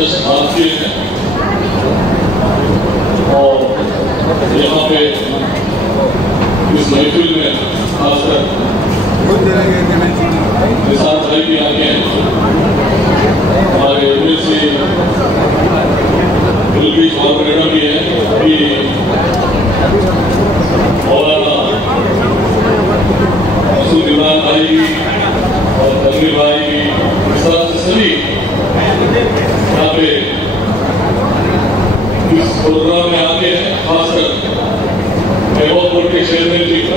Just भारतीय हैं और यहाँ पे इस महफिल में खासकर निसार भाई भी आगे हैं, हमारे एमएलसी बिल्कुल कॉर्पोरेटर भी है कि मौलाना मसूद इमरान भाई और तनवीर भाई इस तरह से सभी यहाँ पे इस प्रोग्राम में आते हैं। खासकर मैं बहुत बोर्ड के चेयरमैन जी का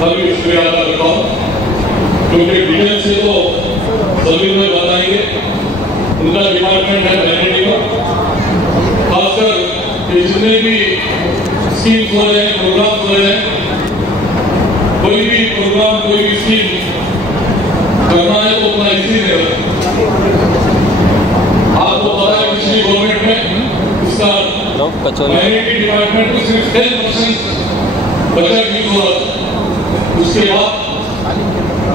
सभी शुक्रिया अदा करता हूँ, क्योंकि डिटेल से तो सभी में बताएंगे, उनका डिपार्टमेंट है मैनेजमेंट का। खासकर जितने भी स्कीम्स हो रहे हैं, प्रोग्राम हो रहे हैं, कोई भी प्रोग्राम कोई भी स्कीम करना है तो अपना इसी में आपको पता है पिछली गवर्नमेंट में इसका माइनॉरिटी डिपार्टमेंट को सिर्फ 10% बजट यूज हो रहा था। उसके बाद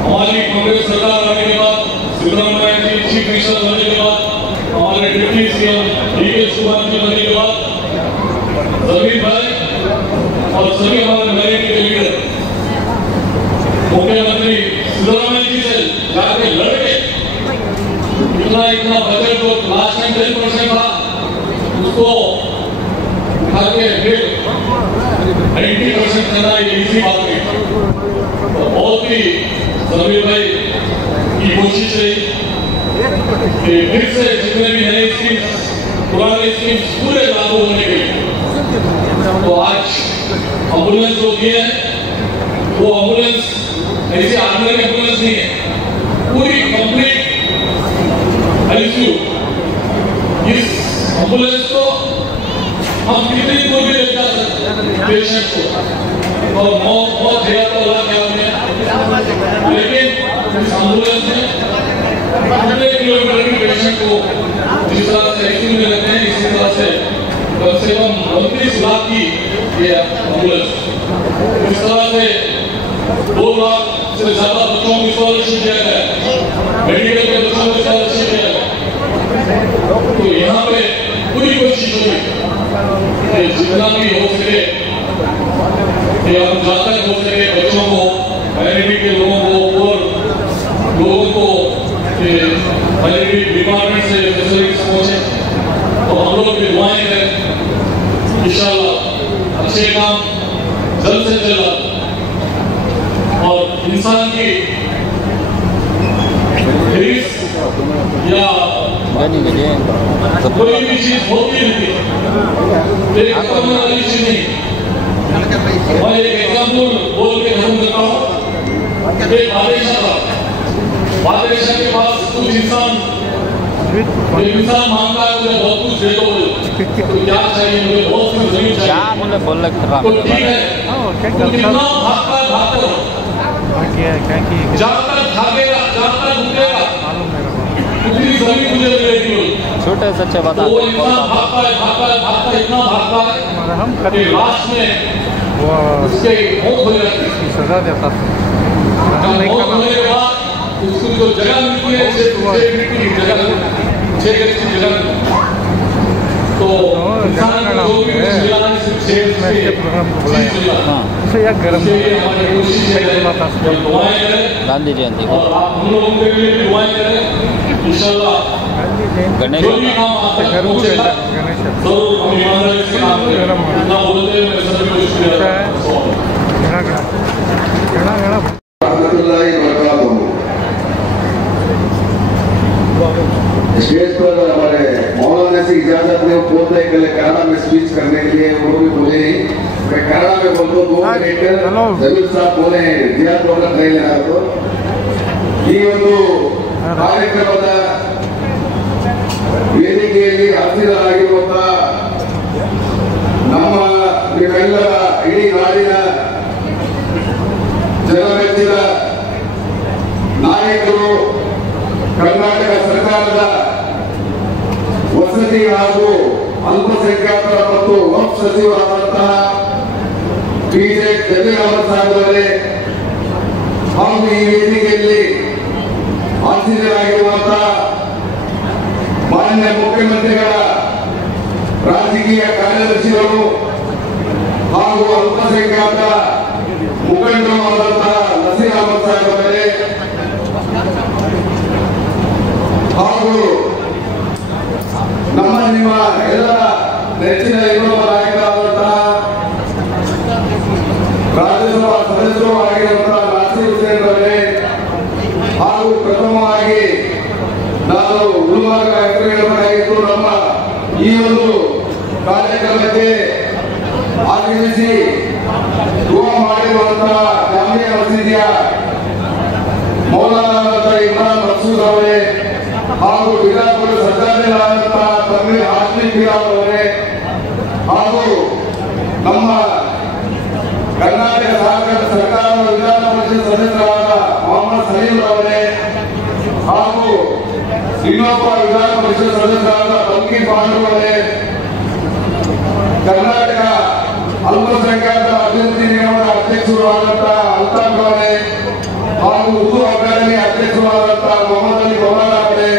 हमारी कांग्रेस सरकार आने के बाद, सिद्धरामैया जी चीफ मिनिस्टर बनने के बाद, हमारे डिप्टी सीएम डीके शिवकुमार जी बनने के बाद जमीन भाई और सभी हमारे माइनॉरिटी के लीडर मुख्यमंत्री सिद्धरामैया जी से जाके लड़के इतना बजट जो लास्ट टाइम 10% था उसको उठा के 90% करना ये इसी बात में तो बहुत ही समीर भाई की कोशिश रही कि फिर से जितने भी नए स्कीम पुराने स्कीम पूरे लागू होने के लिए तो आज एम्बुलेंस जो दिए हैं वो एम्बुलेंस ऐसी ऑर्डिनरी एम्बुलेंस नहीं है, पूरी कंप्लीट आईसीयू। इस एम्बुलेंस को हम कितनी दूर भी ले जा सकते हैं पेशेंट को, और मौत है तो अल्लाह के हाथ में, लेकिन इस एम्बुलेंस में 100 किलोमीटर के पेशेंट को जिस तरह से आईसीयू में रखते हैं, इसी तरह से कम 29 लाख की ये एम्बुलेंस, इस तरह से 2 लाख से ज्यादा बच्चों को स्कॉलरशिप दिया गया है, मेडिकल के बच्चों को स्कॉलरशिप दिया गया। तो यहाँ पे पूरी कोशिश हुई जितना भी हो सके या जहाँ तक हो सके बच्चों को, माइनॉरिटी के लोगों को और लोगों को माइनॉरिटी डिपार्टमेंट से फैसिलिटीज पहुंचे। तो हम लोग भी दुआएं करें, इंशाल्लाह अच्छे काम जल्द से जल्द और इंसान की या कोई भी चीज होती रहती है, एक चीज नहीं। मैं एक एग्जाम्पल बोल के खत्म करता हूँ। एक बादशाह के पास कुछ इंसान मांगता है मुझे बहुत कुछ दे दो, तो क्या चाहिए मुझे बहुत कुछ जमीन चाहिए, तो ठीक है कितना भागता जहाँ तक भागेगा जहाँ तक रुकेगा उतनी जमीन मुझे मिलेगी। छोटे सच्चे बता वो इंसान भागता है इतना भागता है कि लास्ट में उसके मौत हो जाती है। सजा देता था मौत होने के बाद उसको जो जगह मिलती है तो इंसान को जो भी गांधी जयंती और हम लोगों के लिए भी दुआएं करें, इंशाल्लाह गणेश जो भी काम आता है जरूर हम ईमानदारी से काम करें। इतना बोलते हैं मैं सभी को शुक्रिया। स्टेज पर हमारे मौलाना से इजाजत ने बोलते के लिए कनाडा में स्पीच करने के लिए वो भी बोले, मैं कनाडा में बोलता हूँ 2 मिनट जमीर साहब बोले दिया तो नहीं लेना तो ಈ ಒಂದು ಕಾರ್ಯಕ್ರಮದ ವೇದಿಕೆಯಲ್ಲಿ ಹಸಿರಾಗಿರುವಂತಹ ನಮ್ಮ ನಿಮ್ಮೆಲ್ಲರ ಇಡೀ ನಾಡಿನ ಜನಮೆಚ್ಚಿನ ನಾಯಕರು, ಕರ್ನಾಟಕ ಸರ್ಕಾರದ ವಸತಿ ಹಾಗೂ ಅಲ್ಪಸಂಖ್ಯಾತರ ಮತ್ತು ವಕ್ಫ್ ಸಚಿವರಾದಂತಹ ಪಿಜೆ ಜಮೀರ್ ಅಹಮದ್ ಸಾಹೇಬರೇ ಹಾಗೂ ಈ ವೇದಿಕೆಯಲ್ಲಿ ಆಸೀನರಾಗಿರುವಂತಹ ಮಾನ್ಯ ಮುಖ್ಯಮಂತ್ರಿಗಳ ರಾಜಕೀಯ ಕಾರ್ಯದರ್ಶಿಗಳು ಹಾಗೂ ಅಲ್ಪಸಂಖ್ಯಾತ ಮುಖಂಡರು ಆದಂತಹ ನಸೀರ್ ಅಹಮದ್ ಸಾಹೇಬ್ ಅವರೇ ಹಾಗೂ ನಿಮ್ಮ ಎಲ್ಲ ನೆಚ್ಚಿನ ಯುವ ನಾಯಕರಾದಂತಹ ರಾಜ್ಯಸಭಾ ಸದಸ್ಯರು ಆಗಿರುವಂತಹ ನಾಸೀರ್ ಹುಸೇನ್ ಅವರೇ ಹಾಗೂ ಪ್ರಥಮವಾಗಿ ನಾನು ಗುಲ್ಬರ್ಗ ಹೇಳಬೇಕಾಗಿತ್ತು. ನಮ್ಮ ಈ ಒಂದು ಕಾರ್ಯಕ್ರಮಕ್ಕೆ ಆಗಮಿಸಿ ದುವಾ ಮಾಡಿರುವಂತಹ ಜಾಮಿಯಾ ಮಸೀದಿಯ ಮೌಲಾನಾ ಇಮ್ರಾನ್ ಮಸೂದ್ ಅವರೇ ಹಾಗೂ ಬಿಜಾಪುರ ಸರ್ಕಾರದಂತಹ ತಮಿಳ್ ಹಾಸ್ಮಿ ಬಿರಾವ್ ಅವರೇ ಹಾಗೂ ನಮ್ಮ ಕರ್ನಾಟಕ ಸರ್ಕಾರದ ವಿಧಾನ ಪರಿಷತ್ ಸದಸ್ಯರಾದ ಮೊಹಮ್ಮದ್ ಸಲೀಂ ಅವರೇ ಹಾಗೂ ಇನ್ನೊಬ್ಬ ವಿಧಾನ ಪರಿಷತ್ ಸದಸ್ಯರಾದ ಬಂಕಿ ಪಾಂಡು ಅವರೇ, ಕರ್ನಾಟಕ ಅಲ್ಪಸಂಖ್ಯಾತ ಅಭಿವೃದ್ಧಿ ನಿಗಮದ ಅಧ್ಯಕ್ಷರು ಆದಂತಹ ಅಲ್ತಾಫ್ ಅವರೇ ಹಾಗೂ ಉರ್ದು ಅಕಾಡೆಮಿ ಅಧ್ಯಕ್ಷರು ಆದಂತಹ ಮೊಹಮ್ಮದ್ ಅಲಿ ಮೌಲಾನಾ ಅವರೇ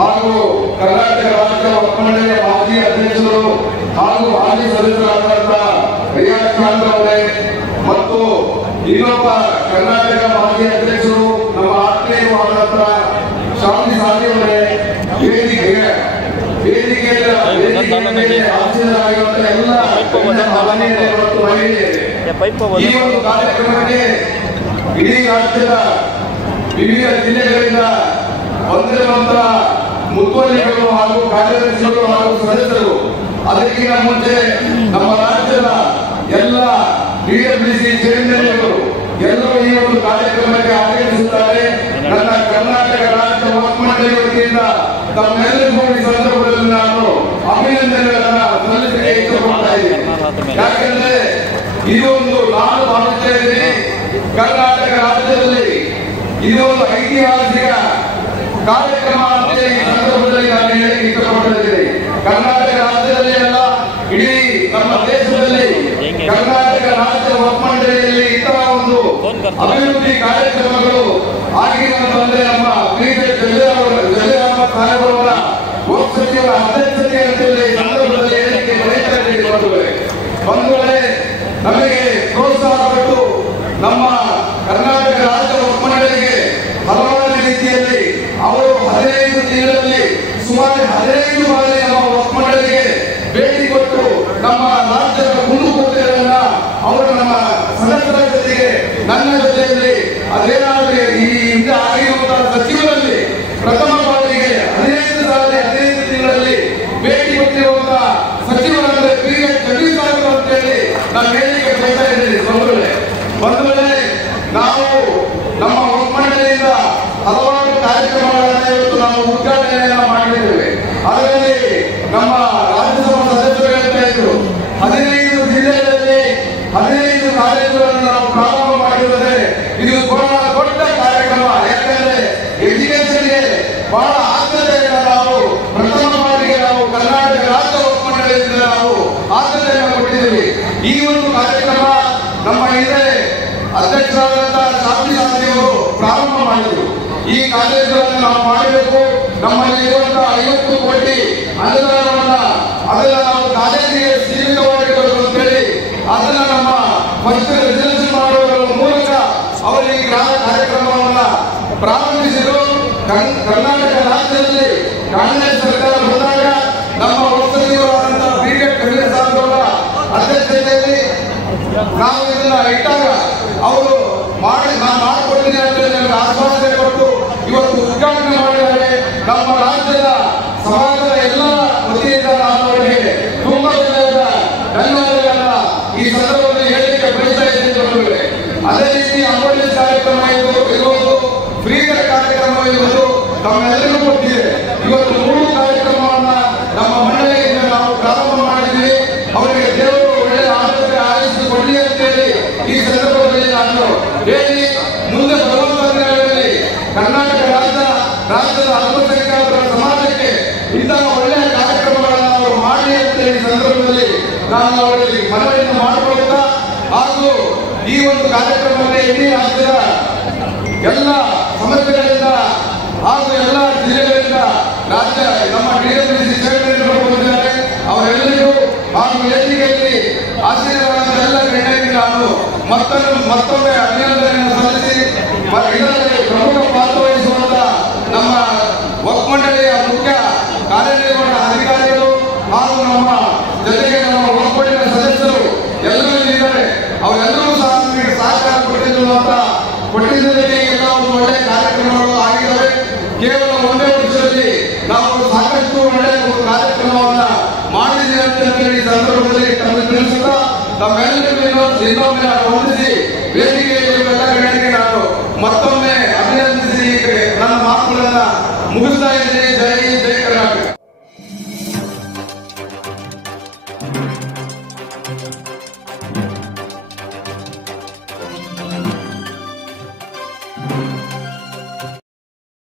ಹಾಗೂ ಕರ್ನಾಟಕ ರಾಜ್ಯ ವಕ್ಫ್ ಮಂಡಳಿಯ ಮಾಜಿ ಅಧ್ಯಕ್ಷರು ಹಾಗೂ ಮಾಜಿ ಸದಸ್ಯರಾದಂತಹ ರಿಯಾಜ್ ಖಾನ್ ಅವರೇ ಮತ್ತು ಇನ್ನೊಬ್ಬ ಕರ್ನಾಟಕ ಮಾಜಿ ಅಧ್ಯಕ್ಷರು ನಮ್ಮ ಆತ್ಮೀಯರು ಆದಂತಹ ಶಾಮಿ ಸಾದಿ ಅವರೇ, ವೇದಿಕೆಯಲ್ಲಿ ಹಾಜರಾಗಿರುವಂತಹ ಎಲ್ಲ ಮತ್ತು ಮಹಿಳೆಯರು, ಈ ಒಂದು ಕಾರ್ಯಕ್ರಮಕ್ಕೆ ಇಡೀ ರಾಜ್ಯದ ವಿವಿಧ ಜಿಲ್ಲೆಗಳಿಂದ ಬಂದಿರುವಂತಹ ಮುತುವರ್ಜಿಗಳು ಹಾಗೂ ಕಾರ್ಯದರ್ಶಿಗಳು ಹಾಗೂ ಸದಸ್ಯರು, ಅದಕ್ಕಿಂತ ಮುಂಚೆ ನಮ್ಮ ರಾಜ್ಯದ ಎಲ್ಲ ಬಿಎಂಸಿ ಚೇರ್ಮನ್ಗಳು ಎಲ್ಲರೂ ಈ ಒಂದು ಕಾರ್ಯಕ್ರಮಕ್ಕೆ ಆಗಮಿಸುತ್ತಾರೆ. ನನ್ನ ಕರ್ನಾಟಕ ರಾಜ್ಯ ವಕ್ಫ್ ಮಂಡಳಿ ವತಿಯಿಂದ ತಮ್ಮೆಲ್ಲರಿಗೂ ಈ ಸಂದರ್ಭದಲ್ಲಿ ನಾನು ಅಭಿನಂದನೆಗಳನ್ನ ಸಲ್ಲಿಸಲಿಕ್ಕೆ ಇಷ್ಟಪಡ್ತಾ ಇದ್ದೀನಿ. ಯಾಕೆಂದ್ರೆ ಇದೊಂದು ನಾನು ಭಾವಿಸ್ತಾ ಇದ್ದೀನಿ, ಕರ್ನಾಟಕ ರಾಜ್ಯದಲ್ಲಿ ಇದೊಂದು ಐತಿಹಾಸಿಕ ಕಾರ್ಯಕ್ರಮ ಅಂತ ಈ ಸಂದರ್ಭದಲ್ಲಿ ನಾನು ಹೇಳಕ್ಕೆ ಇಷ್ಟಪಡ್ತಿದ್ದೀನಿ. ಕರ್ನಾಟಕ ರಾಜ್ಯದಲ್ಲಿ ಅಲ್ಲ, ಇಡೀ ನಮ್ಮ ದೇಶದಲ್ಲಿ ಕರ್ನಾಟಕ ರಾಜ್ಯ ವಕ್ಫ್ ಮಂಡಳಿಯಲ್ಲಿ ಇತರ ಒಂದು ಅಭಿವೃದ್ಧಿ ಕಾರ್ಯಕ್ರಮಗಳು ಆಗಿದೆ ಅಂತಂದ್ರೆ ನಮ್ಮ ಜಲೀಲ್ ಅಹಮದ್ ಸಾಹೇಬ್ ಅವರ ವಕ್ಫ್ ಸಚಿವರ ಅಧ್ಯಕ್ಷತೆ ಅಂತೇಳಿ ಸಂದರ್ಭದಲ್ಲಿ ಹೇಳಿಕೆ ಬಯಸ್ತಾ ಇದ್ದೀವಿ. ಬಂಧುಗಳೇ, ನಮಗೆ ಪ್ರೋತ್ಸಾಹ ಕೊಟ್ಟು ನಮ್ಮ ಕರ್ನಾಟಕ ರಾಜ್ಯ ವಕ್ಫ್ ಮಂಡಳಿಗೆ ಹಲವಾರು ರೀತಿಯಲ್ಲಿ ಅವರು 15 ತಿಂಗಳಲ್ಲಿ ಸುಮಾರು 15 ಬಾರಿ ನಮ್ಮ ವಕ್ಫ್ ಮಂಡಳಿಗೆ ಭೇಟಿ ಕೊಟ್ಟು ನಮ್ಮ ರಾಜ್ಯದ ಕುಂದುಕೊರತೆಗಳನ್ನ ಅವರು ನಮ್ಮ ಸದಸ್ಯರ ಜೊತೆಗೆ ನನ್ನ ಜೊತೆಯಲ್ಲಿ ಅದೇನಾದ್ರೆ ಈ ಹಿಂದೆ ಆಗಿರುವಂತಹ ಸಚಿವರಲ್ಲಿ ಪ್ರಥಮ ಬಾರಿಗೆ 15 ತಿಂಗಳಲ್ಲಿ ಭೇಟಿ ಕೊಟ್ಟಿರುವಂತಹ ಸಚಿವರಂದ್ರೆ ಜಗದೀಶ್ ಸಾಹೇಬ್ ಅಂತ ಹೇಳಿ ನಾನು ಹೇಳಿಕೆ ಕೊಡ್ತಾ ಇದ್ದೀನಿ. ಬಂಧುಗಳೇ, ನಾವು ನಮ್ಮ ವಕ್ಫ್ ಮಂಡಳಿಯಿಂದ ಹಲವಾರು ಕಾರ್ಯಕ್ರಮಗಳನ್ನ ಇವತ್ತು ನಾವು ಉದ್ಘಾಟನೆಯನ್ನ ಮಾಡಿದ್ದೇವೆ. ಅದರಲ್ಲಿ ನಮ್ಮ ರಾಜ್ಯಸಭಾ ಸದಸ್ಯರು ಹೇಳ್ತಾ ಇದ್ರು, 15 ಜಿಲ್ಲೆಗಳಲ್ಲಿ 15 ಕಾಲೇಜುಗಳನ್ನು ನಾವು ಪ್ರಾರಂಭ ಮಾಡಿದರೆ ಇದು ಬಹಳ ದೊಡ್ಡ ಕಾರ್ಯಕ್ರಮ. ಯಾಕಂದ್ರೆ ಎಜುಕೇಶನ್ಗೆ ಬಹಳ ಆದ್ಯತೆಯನ್ನು ನಾವು ಪ್ರಥಮ ಬಾರಿಗೆ ನಾವು ಕರ್ನಾಟಕ ರಾಜ್ಯ ವಕ್ಫ್ ಮಂಡಳಿಯಿಂದ ನಾವು ಆದ್ಯತೆಯನ್ನು ಕೊಟ್ಟಿದ್ದೀವಿ. ಈ ಒಂದು ಕಾರ್ಯಕ್ರಮ ನಮ್ಮ ಹಿರಿಯ ಅಧ್ಯಕ್ಷರಾದಂತಹ ಶಾಮಿ ಸಾದಿ ಅವರು ಪ್ರಾರಂಭ ಮಾಡಿದರು. ಈ ಕಾಲೇಜುಗಳನ್ನು ನಾವು ಮಾಡಬೇಕು, ನಮ್ಮಲ್ಲಿ ಇರುವಂತಹ 50 ಕೋಟಿ ಅನುದಾನವನ್ನ ಅದನ್ನ ನಾವು ಕಾಲೇಜಿಗೆ ಸೀಮಿತವಾಗಿರಬೇಕು ಅಂತ ಹೇಳಿ ಅದನ್ನ ನಮ್ಮ ಫಸ್ಟ್ ರಿಸರ್ವೇಶನ್ ಮಾಡುವುದರ ಮೂಲಕ ಅವರು ಈ ಕಾರ್ಯಕ್ರಮವನ್ನ ಪ್ರಾರಂಭಿಸಿದರು. ಕರ್ನಾಟಕ ರಾಜ್ಯದಲ್ಲಿ ಕಾಂಗ್ರೆಸ್ ಸರ್ಕಾರ ಬಂದಾಗ ನಮ್ಮ ವಕ್ಫ್ ಸಚಿವರಾದಂತಹ ಬ್ರಿಗೇಡ್ ಕಬೀರ್ ಸಾಹೇಬ್ ಅವರ ಅಧ್ಯಕ್ಷತೆಯಲ್ಲಿ ನಾವು ಇದನ್ನ ಇಟ್ಟಾಗ ಅವರು ನಾನು ಮಾಡಿಕೊಟ್ಟಿದ್ದೆ ಅಂತ ನನಗೆ ಆಶ್ವಾಸನೆ ಕೊಟ್ಟು ಇವತ್ತು ಉದ್ಘಾಟನೆ ಮಾಡಿದ್ದಾರೆ. ನಮ್ಮ ರಾಜ್ಯದ ಸಮಾಜದ ಎಲ್ಲ ವತಿಯಿಂದ ನಾನು ಅವರಿಗೆ ತುಂಬಾ ಧನ್ಯವಾದಗಳನ್ನ ಈ ಸಂದರ್ಭದಲ್ಲಿ ಹೇಳಲಿಕ್ಕೆ ಬಯಸ್ತಾ ಇದ್ದೇನೆ. ಅದೇ ರೀತಿ ಅಂಬೇಡ್ಕರ್ ಕಾರ್ಯಕ್ರಮ ಇರುವುದು, ಫ್ರೀಗರ್ ಕಾರ್ಯಕ್ರಮ ಇರುವುದು ತಮ್ಮೆಲ್ಲರಿಗೂ ಕೊಟ್ಟಿದೆ. ಇವತ್ತು 3 ಕಾರ್ಯಕ್ರಮವನ್ನ ನಮ್ಮ ಮಂಡಳಿಯಿಂದ ನಾವು ಪ್ರಾರಂಭ ಮಾಡಿದ್ವಿ. ಅವರಿಗೆ ದೇವರು ಒಳ್ಳೆಯ ಆರೋಗ್ಯ ಆಯುಷ್ಯ ಕೊಡಲಿ ಅಂತೇಳಿ ಈ ಸಂದರ್ಭದಲ್ಲಿ ನಾನು ಹೇಳಿ, ಮುಂದೆ ಬರುವಂತ ದಿನಗಳಲ್ಲಿ ಕರ್ನಾಟಕ ರಾಜ್ಯದ ಅಲ್ಪಸಂಖ್ಯಾತರ ಸಮಾಜಕ್ಕೆ ಇಂತಹ ಒಳ್ಳೆಯ ಕಾರ್ಯಕ್ರಮಗಳನ್ನು ಅವರು ಮಾಡಲಿ ಅಂತೇಳಿ ಸಂದರ್ಭದಲ್ಲಿ ನಾನು ಅವರಲ್ಲಿ ಮನವಿಯನ್ನು ಮಾಡಿಕೊಳ್ಳುತ್ತಾ, ಹಾಗೂ ಈ ಒಂದು ಕಾರ್ಯಕ್ರಮಕ್ಕೆ ಇಡೀ ರಾಜ್ಯದ ಎಲ್ಲ ಸಮಸ್ಯೆಗಳಿಂದ ಹಾಗೂ ಎಲ್ಲ ಜಿಲ್ಲೆಗಳಿಂದ ರಾಜ್ಯ ನಮ್ಮ ಡಿಎಂಸಿ ಚೇರ್ಮನ್ಗಳು ಬಂದಿದ್ದಾರೆ. ಅವರೆಲ್ಲರಿಗೂ ಹಾಗೂ ವೇದಿಕೆಯಲ್ಲಿ ಆಶೀರ್ವಾದ ಎಲ್ಲ ಗಣ್ಯರಿಗೆ ನಾನು ಮತ್ತೊಮ್ಮೆ ಅಭಿನಂದನೆಯನ್ನು ಸಲ್ಲಿಸಿ ಇದರಲ್ಲಿ ಪ್ರಮುಖ ಪಾತ್ರ ವಹಿಸುವಂತ ನಮ್ಮ ವಕ್ಫ್ ಮಂಡಳಿಯ ಮುಖ್ಯ ಕಾರ್ಯನಿರ್ವಹಣಾ ಅಧಿಕಾರಿಗಳು ಹಾಗೂ ನಮ್ಮ ಜೊತೆಗೆ ನಮ್ಮ ವಕ್ಫ್ ಬೋರ್ಡಿನ ಸದಸ್ಯರು ಎಲ್ಲರೂ ಇದ್ದಾರೆ. ಅವರೆಲ್ಲರೂ ಸಹ ನಮಗೆ ಸಹಕಾರ ಕೊಟ್ಟಿದ್ದಕ್ಕೆ ಎಲ್ಲ ಒಂದು ಒಳ್ಳೆಯ ಕಾರ್ಯಕ್ರಮಗಳು ಆಗಿದ್ದಾವೆ. ಕೇವಲ ಒಂದೇ ವರ್ಷದಲ್ಲಿ ನಾವು ಸಾಕಷ್ಟು ಒಳ್ಳೆಯ ಕಾರ್ಯಕ್ರಮವನ್ನ ಮಾಡಿದ್ದೀವಿ ಅಂತ ಹೇಳಿ ಈ ಸಂದರ್ಭದಲ್ಲಿ ತಮಗೆ ತಿಳಿಸುತ್ತಾ ತಮ್ಮೆಲ್ಲರಿಗೂ ಇನ್ನೊಮ್ಮೆ ಹೊಂದಿಸಿ ವೇದಿಕೆಯಲ್ಲಿ